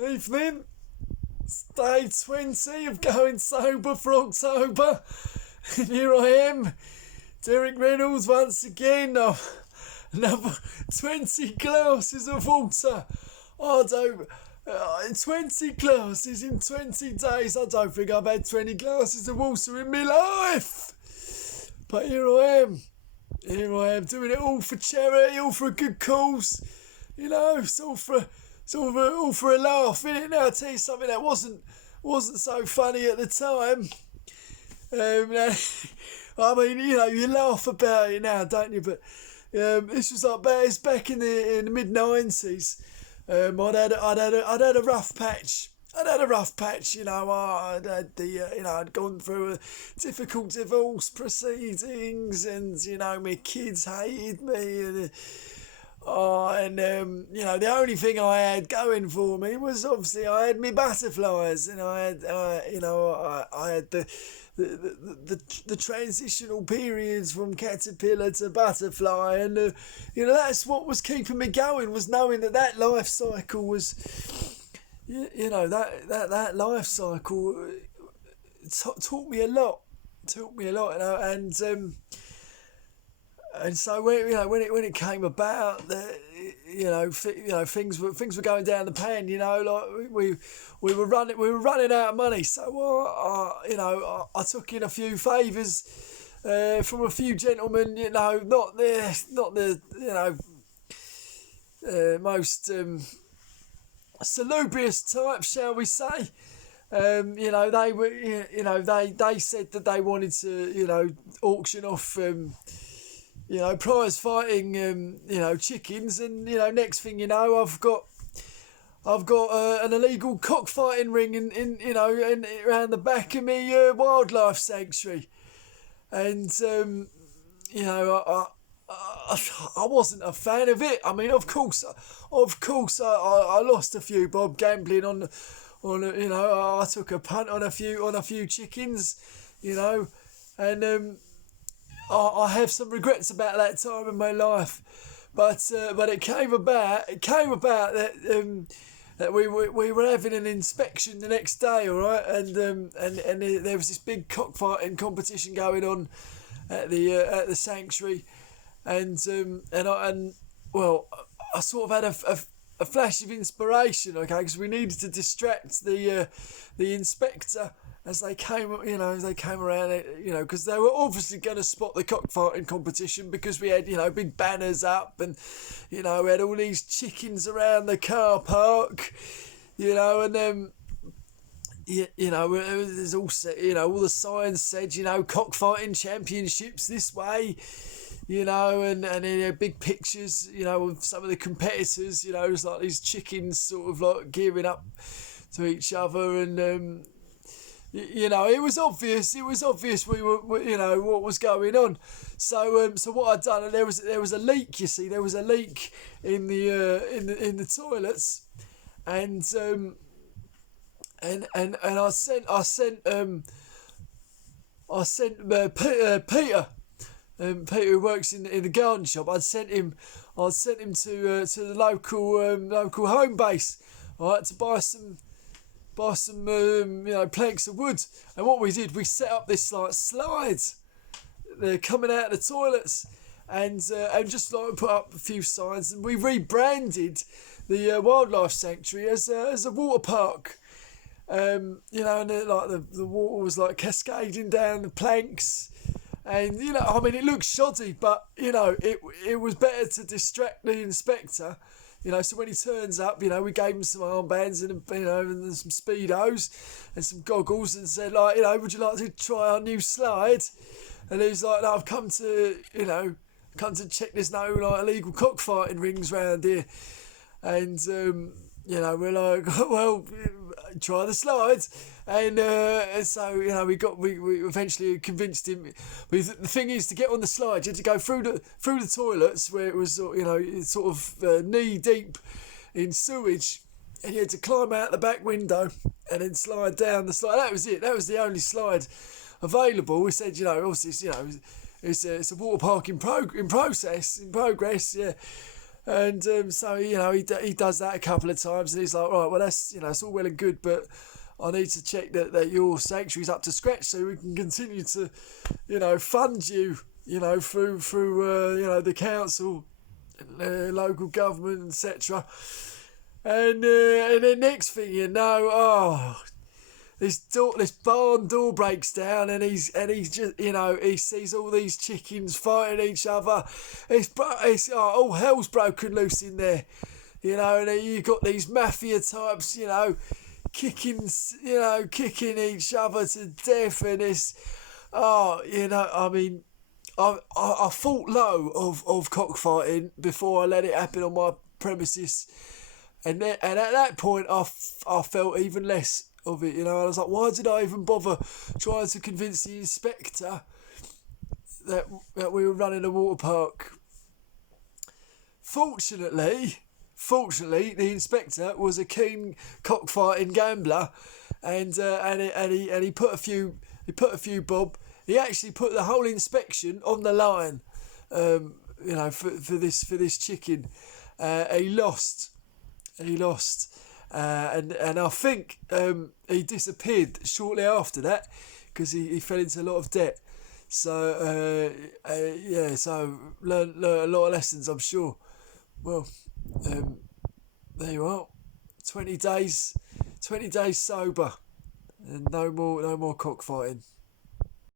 Evening. It's day 20 of going sober for October. And here I am, Derek Reynolds once again. Another 20 glasses of water. I don't... 20 glasses in 20 days. I don't think I've had 20 glasses of water in my life. But here I am. Doing it all for charity, all for a good cause. You know, it's all for a laugh, innit? Now I'll tell you something that wasn't so funny at the time. I mean, you know, you laugh about it now, don't you? But this was it's back in the mid-90s. I'd had a rough patch. You know. I'd gone through a difficult divorce proceedings, and you know, my kids hated me, and you know, the only thing I had going for me was obviously I had my butterflies, and I had the transitional periods from caterpillar to butterfly, and you know, that's what was keeping me going, was knowing that life cycle was, you know, that life cycle taught me a lot, you know, and so when it came about that, things were going down the pan, you know, like we were running out of money, so I took in a few favours from a few gentlemen, you know, not the most salubrious type, shall we say. You know, they were, you know, they said that they wanted to, you know, auction off, you know, prize fighting, you know, chickens, and you know, next thing you know, I've got an illegal cockfighting ring in you know, in around the back of me wildlife sanctuary, and you know, I wasn't a fan of it. I mean, of course, I lost a few bob gambling on you know, I took a punt on a few chickens, you know, and I have some regrets about that time in my life, but it came about that we were having an inspection the next day, all right, and there was this big cockfighting competition going on at the sanctuary, and I sort of had a flash of inspiration, okay, because we needed to distract the inspector as they came around, you know, because they were obviously going to spot the cockfighting competition, because we had, you know, big banners up, and you know, we had all these chickens around the car park, you know, and you know, there's also, you know, all the signs said, you know, cockfighting championships this way, you know, and you know, big pictures, you know, of some of the competitors, you know, it was like these chickens sort of like gearing up to each other, and you know, it was obvious we were, you know, what was going on. So what I'd done, and there was a leak, you see, there was a leak in the toilets, and I sent Peter, Peter, who works in the garden shop. I'd sent him to the local home base, all right, to buy some you know, planks of wood. And what we did, we set up this like slides, they're coming out of the toilets, and just like put up a few signs, and we rebranded the wildlife sanctuary as a water park. You know, and the water was like cascading down the planks, and you know, I mean, it looked shoddy, but you know, it was better to distract the inspector. You know, so when he turns up, you know, we gave him some armbands and, you know, and some Speedos and some goggles, and said, like, you know, would you like to try our new slide? And he was like, no, I've come to check there's no like illegal cockfighting rings round here. And you know, we're like, well, try the slides, and so you know, we eventually convinced him. But the thing is, to get on the slide, you had to go through the toilets, where it was, you know, sort of knee deep in sewage, and you had to climb out the back window and then slide down the slide. That was it. That was the only slide available. We said, you know, obviously, you know, it's a water park in progress, yeah. And so he does that a couple of times, and he's like, right, well that's it's all well and good, but I need to check that your sanctuary's up to scratch so we can continue to fund you through the council, local government, etc. And then next thing you know, this barn door breaks down, and he's just he sees all these chickens fighting each other. All hell's broken loose in there, and then you got these mafia types, kicking each other to death, and it's I mean. I thought low of cockfighting before I let it happen on my premises, and at that point I felt even less of it. I was like, why did I even bother trying to convince the inspector that we were running a water park? Fortunately, the inspector was a keen cockfighting gambler, and he put a few bob. He actually put the whole inspection on the line, for this chicken. He lost, and I think he disappeared shortly after that because he fell into a lot of debt. So so learned a lot of lessons, I'm sure. Well, there you are. 20 days sober, and no more cockfighting.